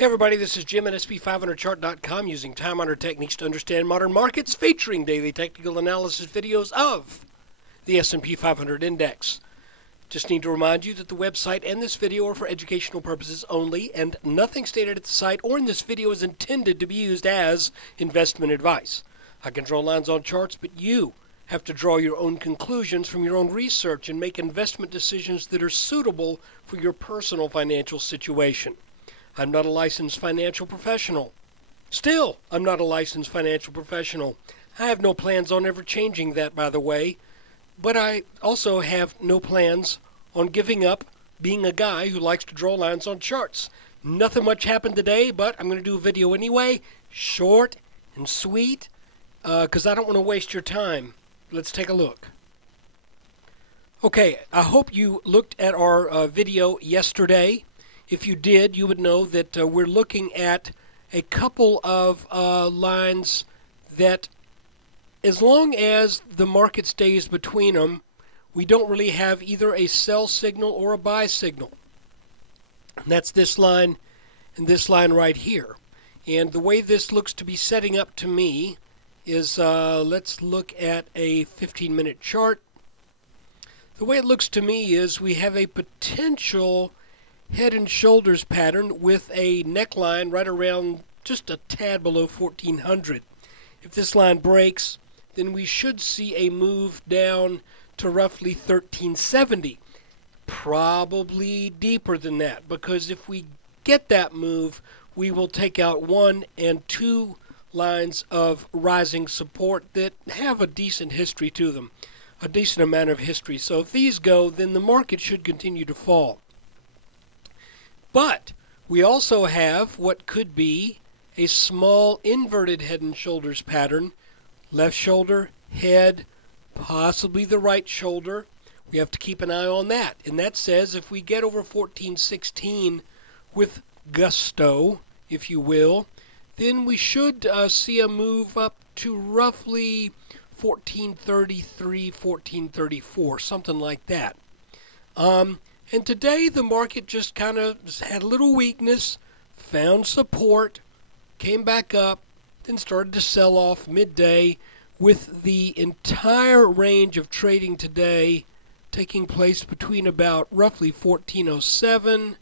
Hey everybody, this is Jim at SP500chart.com using time-honored techniques to understand modern markets, featuring daily technical analysis videos of the S&P 500 Index. Just need to remind you that the website and this video are for educational purposes only, and nothing stated at the site or in this video is intended to be used as investment advice. I can draw lines on charts, but you have to draw your own conclusions from your own research and make investment decisions that are suitable for your personal financial situation. I'm not a licensed financial professional. Still, I'm not a licensed financial professional. I have no plans on ever changing that, by the way. But I also have no plans on giving up being a guy who likes to draw lines on charts. Nothing much happened today, but I'm going to do a video anyway. Short and sweet, because I don't want to waste your time. Let's take a look. Okay, I hope you looked at our video yesterday. If you did, you would know that we're looking at a couple of lines that, as long as the market stays between them, we don't really have either a sell signal or a buy signal. And that's this line and this line right here. And the way this looks to be setting up to me is, let's look at a 15-minute chart. The way it looks to me is we have a potential head and shoulders pattern with a neckline right around just a tad below 1400. If this line breaks, then we should see a move down to roughly 1370. Probably deeper than that, because if we get that move, we will take out 1 and 2 lines of rising support that have a decent history to them, a decent amount of history. So if these go, then the market should continue to fall. But we also have what could be a small inverted head and shoulders pattern. Left shoulder, head, possibly the right shoulder. We have to keep an eye on that. And that says if we get over 1416 with gusto, if you will, then we should see a move up to roughly 1433, 1434, something like that. And today the market just kind of had a little weakness, found support, came back up, then started to sell off midday, with the entire range of trading today taking place between about roughly 1407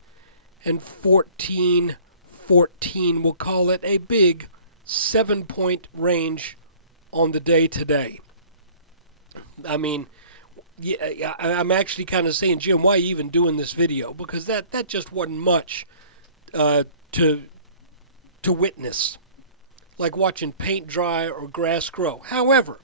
and 1414. We'll call it a big 7-point range on the day today. I mean, yeah, I'm actually kind of saying, Jim, why are you even doing this video? Because that just wasn't much to witness, like watching paint dry or grass grow. However,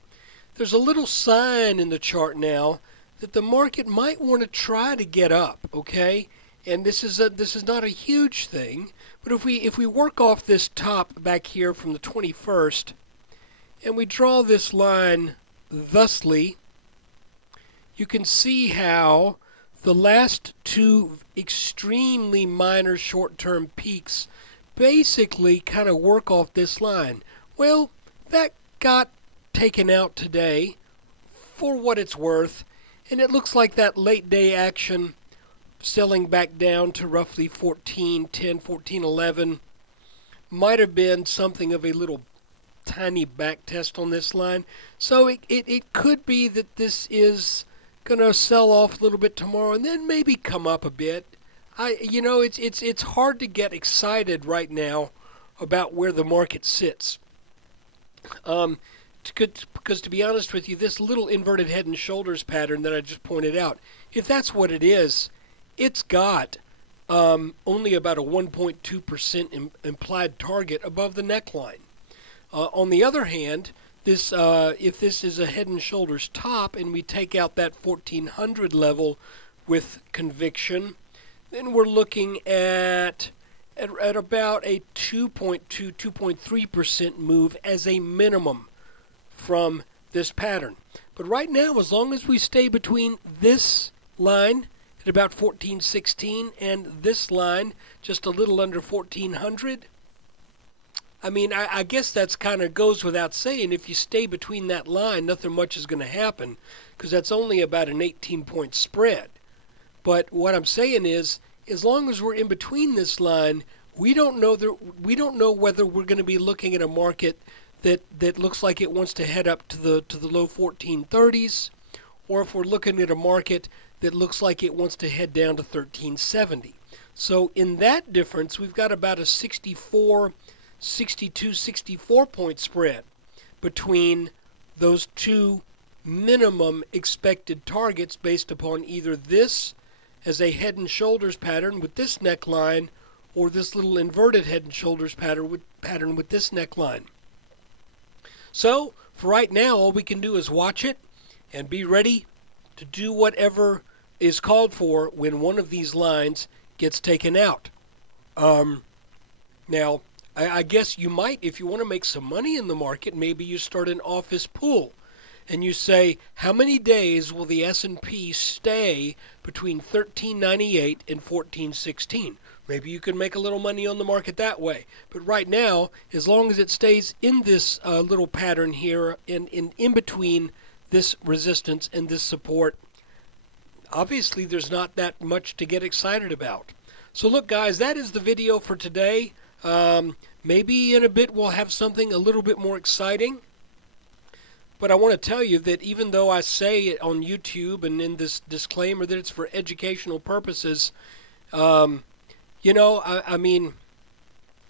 there's a little sign in the chart now that the market might want to try to get up. Okay, and this is not a huge thing, but if we work off this top back here from the 21st, and we draw this line thusly, you can see how the last 2 extremely minor short-term peaks basically kind of work off this line. Well, that got taken out today for what it's worth, and it looks like that late day action selling back down to roughly 1410, 1411 might have been something of a little tiny back test on this line. So it could be that this is going to sell off a little bit tomorrow and then maybe come up a bit. It's hard to get excited right now about where the market sits. Because to be honest with you, this little inverted head and shoulders pattern that I just pointed out, if that's what it is, it's got only about a 1.2% implied target above the neckline. On the other hand, if this is a head and shoulders top and we take out that 1400 level with conviction, then we're looking at about a 2.3% move as a minimum from this pattern. But right now, as long as we stay between this line at about 1416 and this line just a little under 1400, I mean, I guess that's kind of goes without saying. If you stay between that line, nothing much is going to happen, because that's only about an 18-point spread. But what I'm saying is, as long as we're in between this line, we don't know whether we're going to be looking at a market that looks like it wants to head up to the low 1430s, or if we're looking at a market that looks like it wants to head down to 1370. So in that difference, we've got about a 64, 62, 64 point spread between those two minimum expected targets based upon either this as a head and shoulders pattern with this neckline, or this little inverted head and shoulders pattern with this neckline. So for right now, all we can do is watch it and be ready to do whatever is called for when one of these lines gets taken out. Now, I guess you might, if you want to make some money in the market, maybe you start an office pool and you say, how many days will the S&P stay between 1398 and 1416? Maybe you can make a little money on the market that way. But right now, as long as it stays in this little pattern here, in between this resistance and this support, obviously there's not that much to get excited about. So look, guys, that is the video for today. Maybe in a bit we'll have something a little bit more exciting. But I want to tell you that even though I say it on YouTube and in this disclaimer that it's for educational purposes, I mean,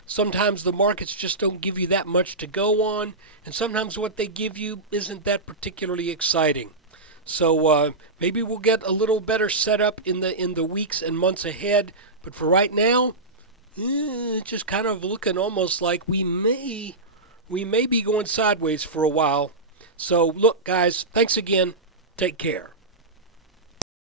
sometimes the markets just don't give you that much to go on, and sometimes what they give you isn't that particularly exciting. So maybe we'll get a little better setup in the weeks and months ahead. But for right now, it's just kind of looking almost like we may be going sideways for a while. So look, guys, thanks again. Take care.